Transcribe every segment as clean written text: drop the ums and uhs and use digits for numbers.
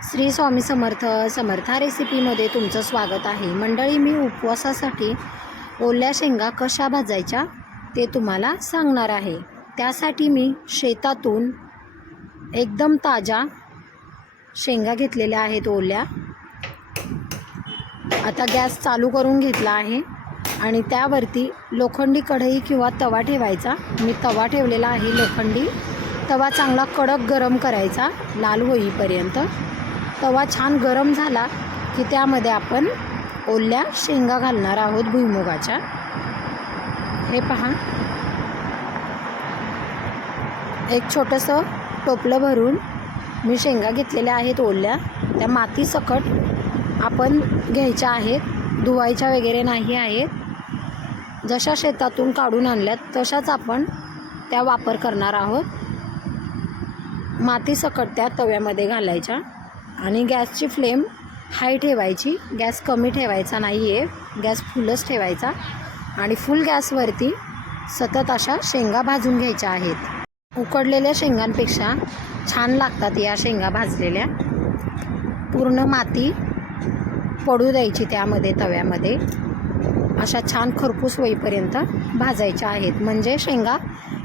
श्री स्वामी समर्थ समर्था रेसिपीमध्ये तुमचं स्वागत आहे। मंडळी, मी उपवासासाठी ओल्या शेंगा कशा भाजायच्या ते तुम्हाला सांगणार आहे। त्यासाठी मी शेतातून एकदम ताजा शेंगा घेतलेल्या आहेत ओल्या। आता गॅस चालू करून घेतला आहे आणि त्यावरती लोखंडी कढई किंवा तवा ठेवायचा। मी तवा ठेवलेला आहे लोखंडी। तवा चांगला कडक गरम करायचा लाल होईपर्यंत। तवा छान गरम झाला की त्यामध्ये आपण ओल्या शेंगा घालणार आहोत भुईमुगाच्या। हे पहा, एक छोटंसं टोपलं भरून मी शेंगा घेतलेल्या आहेत ओल्या। त्या माती सकट आपण घ्यायच्या आहेत, धुवायच्या वगैरे नाही आहेत। जशा शेतातून काढून आणल्यात तशाच आपण त्या वापर करणार आहोत। माती सकट त्या तव्यामध्ये घालायच्या आणि गॅसची फ्लेम हाय ठेवायची, गॅस कमी ठेवायचा नाही आहे, गॅस फुलच ठेवायचा आणि फुल गॅसवरती सतत अशा शेंगा भाजून घ्यायच्या आहेत। उकडलेल्या शेंगांपेक्षा छान लागतात या शेंगा भाजलेल्या। पूर्ण माती पडू द्यायची त्यामध्ये तव्यामध्ये, अशा छान खरपूस होईपर्यंत भाजायच्या आहेत, म्हणजे शेंगा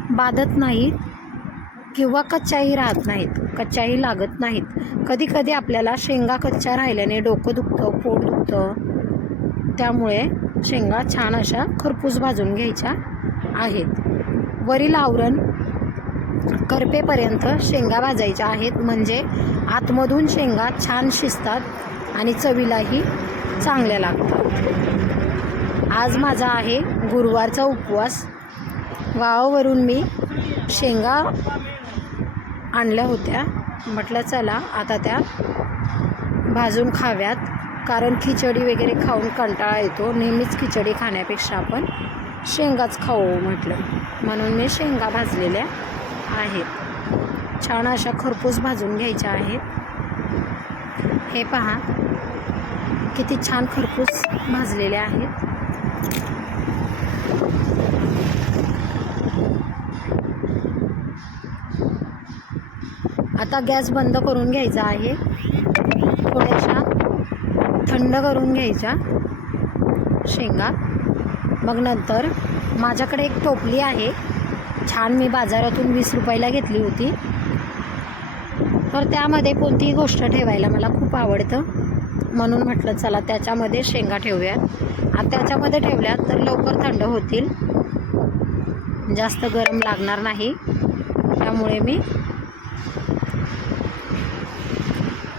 बाधत नाहीत किंवा कच्च्याही राहत नाहीत, कच्च्याही लागत नाहीत। कधी कधी आपल्याला शेंगा कच्च्या राहिल्याने डोकं दुखतं, पोट दुखतं, त्यामुळे शेंगा छान अशा खरपूस भाजून घ्यायच्या आहेत। वरील आवरण करपेपर्यंत शेंगा भाजायच्या आहेत, म्हणजे आतमधून शेंगा छान शिजतात आणि चवीलाही चांगल्या लागतात। आज माझा आहे गुरुवारचा उपवास। गावावरून मी शेंगा आणल्या होत्या, म्हटलं चला आता त्या भाजून खाव्यात, कारण खिचडी वगैरे खाऊन कंटाळा येतो। नेहमीच खिचडी खाण्यापेक्षा आपण शेंगाच खाऊ म्हटलं, म्हणून मी शेंगा भाजलेल्या आहेत। छान अशा खरपूस भाजून घ्यायच्या आहेत। हे पहा किती छान खरपूस भाजलेल्या आहेत। आता गॅस बंद करून घ्यायचा आहे, थोड्याशा थंड करून घ्यायच्या शेंगा। मग नंतर माझ्याकडे एक टोपली आहे छान, मी बाजारातून 20 रुपयाला घेतली होती। तर त्यामध्ये कोणतीही गोष्ट ठेवायला मला खूप आवडतं, म्हणून म्हटलं चला त्याच्यामध्ये शेंगा ठेवूयात। आता त्याच्यामध्ये ठेवल्यात तर लवकर थंड होतील, जास्त गरम लागणार नाही, त्यामुळे मी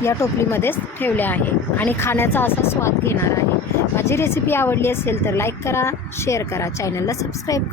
या टोपलीमध्येच ठेवले आहे आणि खाण्याचा असा स्वाद घेणार आहे। माझी रेसिपी आवडली असेल तर लाईक करा, शेअर करा, चॅनलला सबस्क्राईब करा।